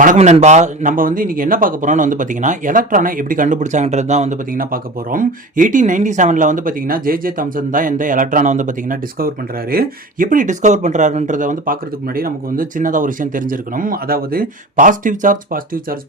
வணக்கம் நண்பா. நம்ம இன்னைக்கு என்ன பார்க்க போறோம்னு பார்த்தீங்கன்னா, எலக்ட்ரானை எப்படி கண்டுபிடிச்சாங்கன்றது தான் பார்த்தீங்கன்னா பார்க்க போறோம். 1897ல பார்த்தீங்கன்னா, ஜே தாம்சன் தான் இந்த எலக்ட்ரானை பார்த்தீங்கன்னா டிஸ்கவர் பண்றாரு. எப்படி டிஸ்கவர் பண்றாருன்றத பார்க்கறதுக்கு முன்னாடி நமக்கு சின்னதா ஒரு விஷயம் தெரிஞ்சிருக்கணும். அதாவது பாசிட்டிவ் சார்ஜ்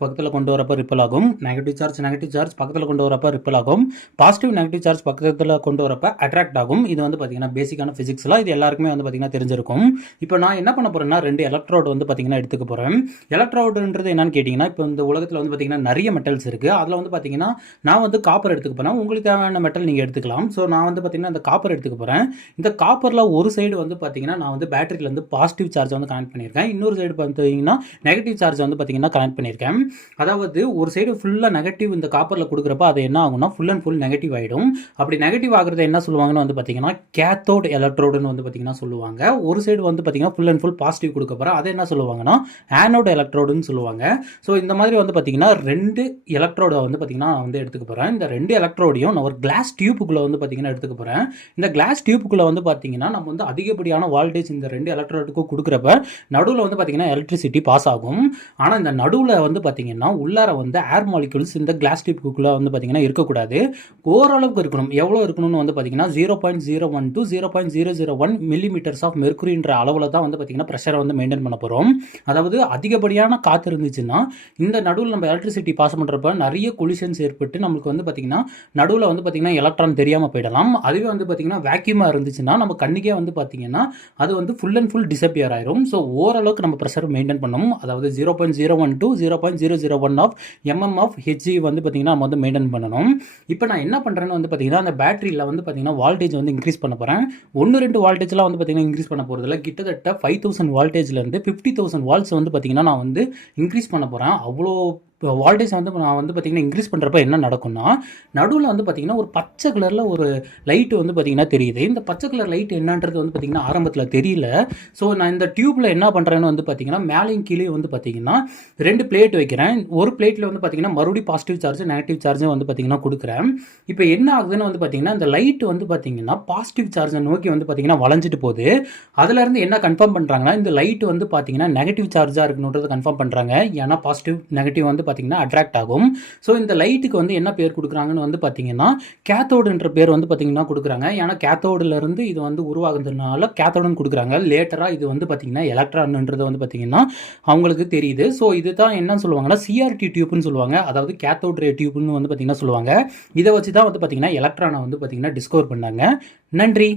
பக்கத்துல கொண்டு வரப்ப ரிப்பல் ஆகும். நெகட்டிவ் சார்ஜ் பக்கத்துல கொண்டு வரப்ப ரிப்பல் ஆகும். பாசிட்டிவ் நெகட்டிவ் சார்ஜ் பக்கத்துல கொண்டு வரப்ப அட்ராக்ட் ஆகும். இது பார்த்தீங்கன்னா பேசிக்கான பிசிக்ஸ்ல இது எல்லாருக்குமே பார்த்தீங்கன்னா தெரிஞ்சிருக்கும். இப்போ நான் என்ன பண்ண போறேன்னா, 2 எலக்ட்ரோடு பார்த்தீங்கன்னா எடுத்துக்க போறேன். எலக்ட்ரோடுன்றது என்னன்னு கேட்டிங்கன்னா, இப்போ இந்த உலகத்தில் பார்த்தீங்கன்னா நிறைய மெட்டல்ஸ் இருக்குது. அதில் பார்த்தீங்கன்னா நான் காப்பர் எடுத்துக்க போகிறேன். உங்களுக்கு தேவையான மெட்டல் நீங்கள் எடுத்துக்கலாம். ஸோ நான் பார்த்தீங்கன்னா இந்த காப்பர் எடுத்துக்க போகிறேன். இந்த காப்பரில் ஒரு சைடு பார்த்தீங்கன்னா நான் பேட்டரியில் பாசிட்டிவ் சார்ஜ் கனெக்ட் பண்ணியிருக்கேன். இன்னொரு சைடு பார்த்தீங்கன்னா நெகட்டிவ் சார்ஜ் பார்த்தீங்கன்னா கனெக்ட் பண்ணியிருக்கேன். அதாவது ஒரு சைடு ஃபுல்லாக நெகட்டிவ் இந்த காப்பரில் கொடுக்குறப்ப அது என்ன ஆகும்னா ஃபுல் அண்ட் ஃபுல் நெகட்டிவ் ஆகிடும். அப்படி நெகட்டிவ் ஆகிறது என்ன சொல்லுவாங்கன்னு பார்த்தீங்கன்னா கேத்தோட் எலக்ட்ரோடுன்னு பார்த்தீங்கன்னா சொல்லுவாங்க. ஒரு சைடு பார்த்தீங்கன்னா ஃபுல் அண்ட் ஃபுல் பாசிட்டிவ் கொடுக்க போகிறேன். அதை என்ன சொல்லுவாங்கன்னா ஆனோட் எலக்ட்ரோடுன்னு சொல்லுவாங்க. ஸோ இந்த மாதிரி பார்த்தீங்கன்னா 2 எலக்ட்ரோட பார்த்தீங்கன்னா நான் எடுத்துக்க போகிறேன். இந்த 2 எலக்ட்ரோடையும் நான் ஒரு கிளாஸ் டியூப்புக்குள்ளே பார்த்தீங்கன்னா எடுத்துக்க போகிறேன். இந்த கிளாஸ் டியூப்புக்குள்ளே பார்த்தீங்கன்னா நம்ம அதிகப்படியான வால்டேஜ் இந்த 2 எலக்ட்ரோடுக்கும் கொடுக்குறப்ப நடுவில் பார்த்தீங்கன்னா எலக்ட்ரிசிட்டி பாஸ் ஆகும். ஆனால் இந்த நடுவில் பார்த்தீங்கன்னா உள்ளார ஏர் மாலிகுல்ஸ் இந்த கிளாஸ் டியூப்புக்குள்ளே பார்த்தீங்கன்னா இருக்கக்கூடாது. ஓரளவுக்கு இருக்கணும். எவ்வளோ இருக்கணும்னு பார்த்தீங்கன்னா 0.01 to 0.001 மில்லிமீட்டர்ஸ் ஆஃப் மெர்க்குரின்ற அளவில் தான் பார்த்தீங்கன்னா ப்ரெஷரை மெயின்டைன் பண்ண போகிறோம். அதாவது அதிகப்படியான காற்று இருந்துச்சுன்னா இந்த நடுவில் நம்ம எலக்ட்ரிசிட்டி பாஸ் பண்ணுறப்ப நிறைய கொலிஷன்ஸ் ஏற்பட்டு நம்மளுக்கு பார்த்தீங்கன்னா நடுவில் பார்த்தீங்கன்னா எலக்ட்ரான் தெரியாமல் போயிடலாம். அதுவே பார்த்தீங்கன்னா வேக்யூமாக இருந்துச்சுன்னா நம்ம கண்ணுக்கே பார்த்தீங்கன்னா அது ஃபுல் அண்ட் ஃபுல் டிசப்பியர் ஆயிரும். ஸோ ஓரளவுக்கு நம்ம ப்ரெஷர் மெயின்டைன் பண்ணணும். அதாவது 0.01 to 0.001 of mm of Hg பார்த்தீங்கன்னா நம்ம மெயின்டைன் பண்ணணும். இப்போ நான் என்ன பண்ணுறேன்னு பார்த்தீங்கன்னா அந்த பேட்டரியில் பார்த்தீங்கன்னா வால்டேஜ் இன்க்ரீஸ் பண்ண போகிறேன். 1-2 வால்டேஜ்லாம் பார்த்தீங்கன்னா இன்க்ரீஸ் பண்ண போகிறதில்ல. கிட்டத்தட்ட 5000 வால்டேஜ்லேருந்து 50,000 வால்ட்ஸ் பார்த்தீங்கன்னா நான் இன்க்ரீஸ் பண்ண போகிறேன். அவ்வளோ வால்டேஜ் நான் பார்த்தீங்கன்னா இன்க்ரீஸ் பண்ணுறப்ப என்ன நடக்கும்னா நடுவில் பார்த்தீங்கன்னா ஒரு பச்சை கலரில் ஒரு லைட்டு பார்த்தீங்கன்னா தெரியுது. இந்த பச்சை கலர் லைட் என்னன்றது பார்த்தீங்கன்னா ஆரம்பத்தில் தெரியல. ஸோ நான் இந்த டியூப்பில் என்ன பண்ணுறேன்னு பார்த்தீங்கன்னா மேலேயும் கீழே பார்த்தீங்கன்னா 2 பிளேட் வைக்கிறேன். ஒரு பிளேட்டில் பார்த்தீங்கன்னா மறுபடியும் பாசிட்டிவ் சார்ஜ் நெகட்டிவ் சார்ஜும் பார்த்தீங்கன்னா கொடுக்குறேன். இப்போ என்ன ஆகுதுன்னு பார்த்தீங்கன்னா இந்த லைட் பார்த்தீங்கன்னா பாசிட்டிவ் சார்ஜை நோக்கி பார்த்தீங்கன்னா வளைஞ்சிட்டு போகுது. அதுலேருந்து என்ன கன்ஃபார்ம் பண்ணுறாங்கன்னா இந்த லைட் பார்த்தீங்கன்னா நெகட்டிவ் சார்ஜாக இருக்கணுன்றதை கன்ஃபார்ம் பண்ணுறாங்க. ஏன்னா பாசிட்டிவ் நெகட்டிவ் பார்த்தீங்கன்னா அட்ராக்ட் ஆகும். ஸோ இந்த லைட்டுக்கு என்ன பேர் கொடுக்குறாங்கன்னு பார்த்தீங்கன்னா கேத்தோடுன்ற பேர் பார்த்தீங்கன்னா கொடுக்குறாங்க. ஏன்னா கேத்தோடுலேருந்து இது உருவாகுறதுனால கேத்தோடுன்னு கொடுக்குறாங்க. லேட்டராக இது பார்த்தீங்கன்னா எலக்ட்ரான்ன்றது பார்த்தீங்கன்னா அவங்களுக்கு தெரியுது. ஸோ இதுதான் என்ன சொல்லுவாங்கன்னா சிஆர்டி டியூப்னு சொல்லுவாங்க. அதாவது கேத்தோட் ரே டியூப்னு பார்த்தீங்கன்னா சொல்லுவாங்க. இதை வச்சு தான் பார்த்தீங்கன்னா எலக்ட்ரானை பார்த்தீங்கன்னா டிஸ்கவர் பண்ணாங்க. நன்றி.